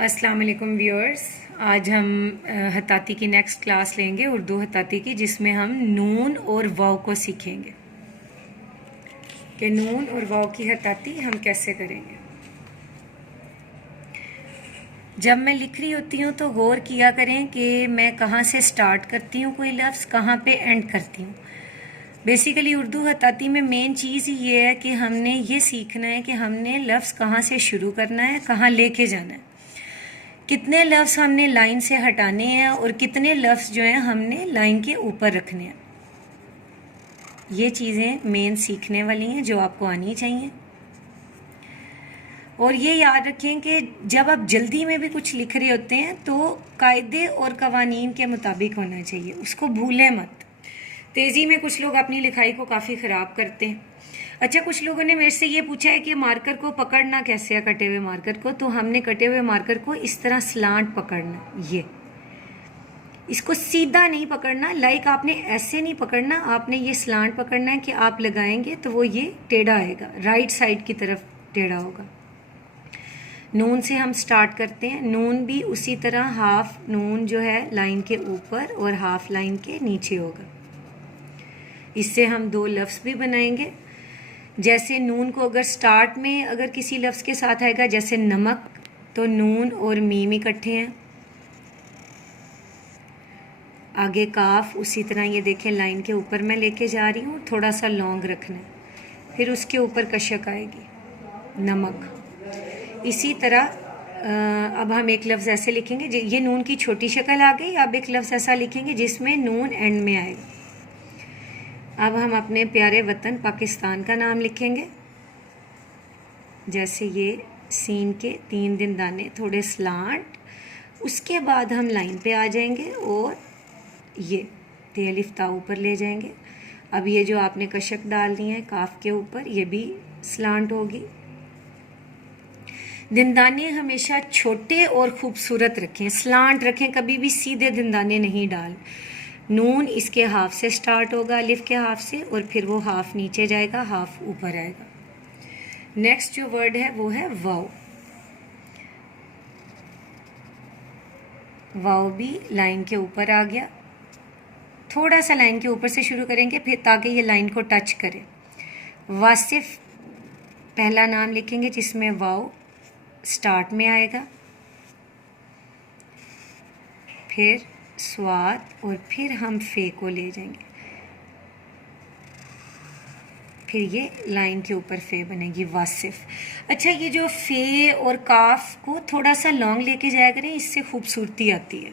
अस्सलाम वालेकुम व्यूअर्स। आज हम हताती की नेक्स्ट क्लास लेंगे, उर्दू हताती की, जिसमें हम नून और वाव को सीखेंगे कि नून और वाव की हताती हम कैसे करेंगे। जब मैं लिख रही होती हूँ तो गौर किया करें कि मैं कहाँ से स्टार्ट करती हूँ कोई लफ्ज़, कहाँ पे एंड करती हूँ। बेसिकली उर्दू हताती में मेन चीज़ ये है कि हमने ये सीखना है कि हमने लफ्ज़ कहाँ से शुरू करना है, कहाँ लेके जाना है, कितने लफ्ज़ हमने लाइन से हटाने हैं और कितने लफ्ज़ जो हैं हमने लाइन के ऊपर रखने हैं। ये चीज़ें मेन सीखने वाली हैं जो आपको आनी चाहिए। और ये याद रखें कि जब आप जल्दी में भी कुछ लिख रहे होते हैं तो कायदे और कवानीन के मुताबिक होना चाहिए, उसको भूलें मत। तेज़ी में कुछ लोग अपनी लिखाई को काफ़ी ख़राब करते हैं। अच्छा, कुछ लोगों ने मेरे से ये पूछा है कि मार्कर को पकड़ना कैसे है, कटे हुए मार्कर को। तो हमने कटे हुए मार्कर को इस तरह स्लांट पकड़ना, ये इसको सीधा नहीं पकड़ना, लाइक आपने ऐसे नहीं पकड़ना, आपने ये स्लांट पकड़ना है कि आप लगाएंगे तो वो ये टेढ़ा आएगा, राइट साइड की तरफ टेढ़ा होगा। नून से हम स्टार्ट करते हैं। नून भी उसी तरह हाफ नून जो है लाइन के ऊपर और हाफ लाइन के नीचे होगा। इससे हम दो लफ्ज़ भी बनाएंगे। जैसे नून को अगर स्टार्ट में अगर किसी लफ्ज़ के साथ आएगा, जैसे नमक, तो नून और मीम इकट्ठे हैं। आगे काफ, उसी तरह ये देखें लाइन के ऊपर मैं लेके जा रही हूँ, थोड़ा सा लॉन्ग रखना है, फिर उसके ऊपर कशक आएगी, नमक। इसी तरह अब हम एक लफ्ज़ ऐसे लिखेंगे, ये नून की छोटी शक्ल आ गई। अब एक लफ्ज़ ऐसा लिखेंगे जिसमें नून एंड में आएगा। अब हम अपने प्यारे वतन पाकिस्तान का नाम लिखेंगे। जैसे ये सीन के 3 दिन दाने थोड़े स्लांट, उसके बाद हम लाइन पे आ जाएंगे और ये ते अलिफ ता ऊपर ले जाएंगे। अब ये जो आपने कशक डालनी है काफ के ऊपर, ये भी स्लांट होगी। दिनदाने हमेशा छोटे और खूबसूरत रखें, स्लांट रखें, कभी भी सीधे दिनदाने नहीं डाल। नून इसके हाफ से स्टार्ट होगा, अलिफ के हाफ से, और फिर वो हाफ नीचे जाएगा, हाफ ऊपर आएगा। नेक्स्ट जो वर्ड है वो है वाव। वाव भी लाइन के ऊपर आ गया। थोड़ा सा लाइन के ऊपर से शुरू करेंगे फिर, ताकि ये लाइन को टच करे। वासिफ पहला नाम लिखेंगे जिसमें वाव स्टार्ट में आएगा, फिर स्वाद, और फिर हम फे को ले जाएंगे, फिर ये लाइन के ऊपर फे बनेगी, वासिफ। अच्छा, ये जो फे और काफ को थोड़ा सा लॉन्ग लेके जाया करें, इससे खूबसूरती आती है।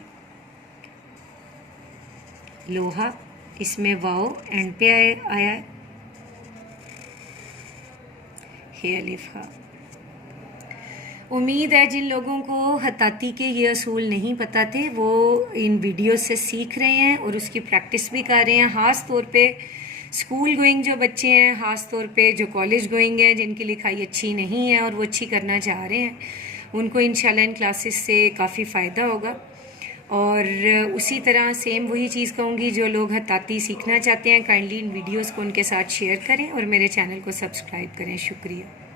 लोहा, इसमें वाव एंड पे आया है, हे अलिफ हा। उम्मीद है जिन लोगों को हताती के ये असूल नहीं पता थे वो इन वीडियो से सीख रहे हैं और उसकी प्रैक्टिस भी कर रहे हैं। ख़ास तौर पे स्कूल गोइंग जो बच्चे हैं, ख़ास तौर पे जो कॉलेज गोइंग है, जिनकी लिखाई अच्छी नहीं है और वो अच्छी करना चाह रहे हैं, उनको इंशाल्लाह इन क्लासेस से काफ़ी फ़ायदा होगा। और उसी तरह सेम वही चीज़ कहूँगी, जो लोग हताती सीखना चाहते हैं काइंडली इन वीडियोज़ को उनके साथ शेयर करें और मेरे चैनल को सब्सक्राइब करें। शुक्रिया।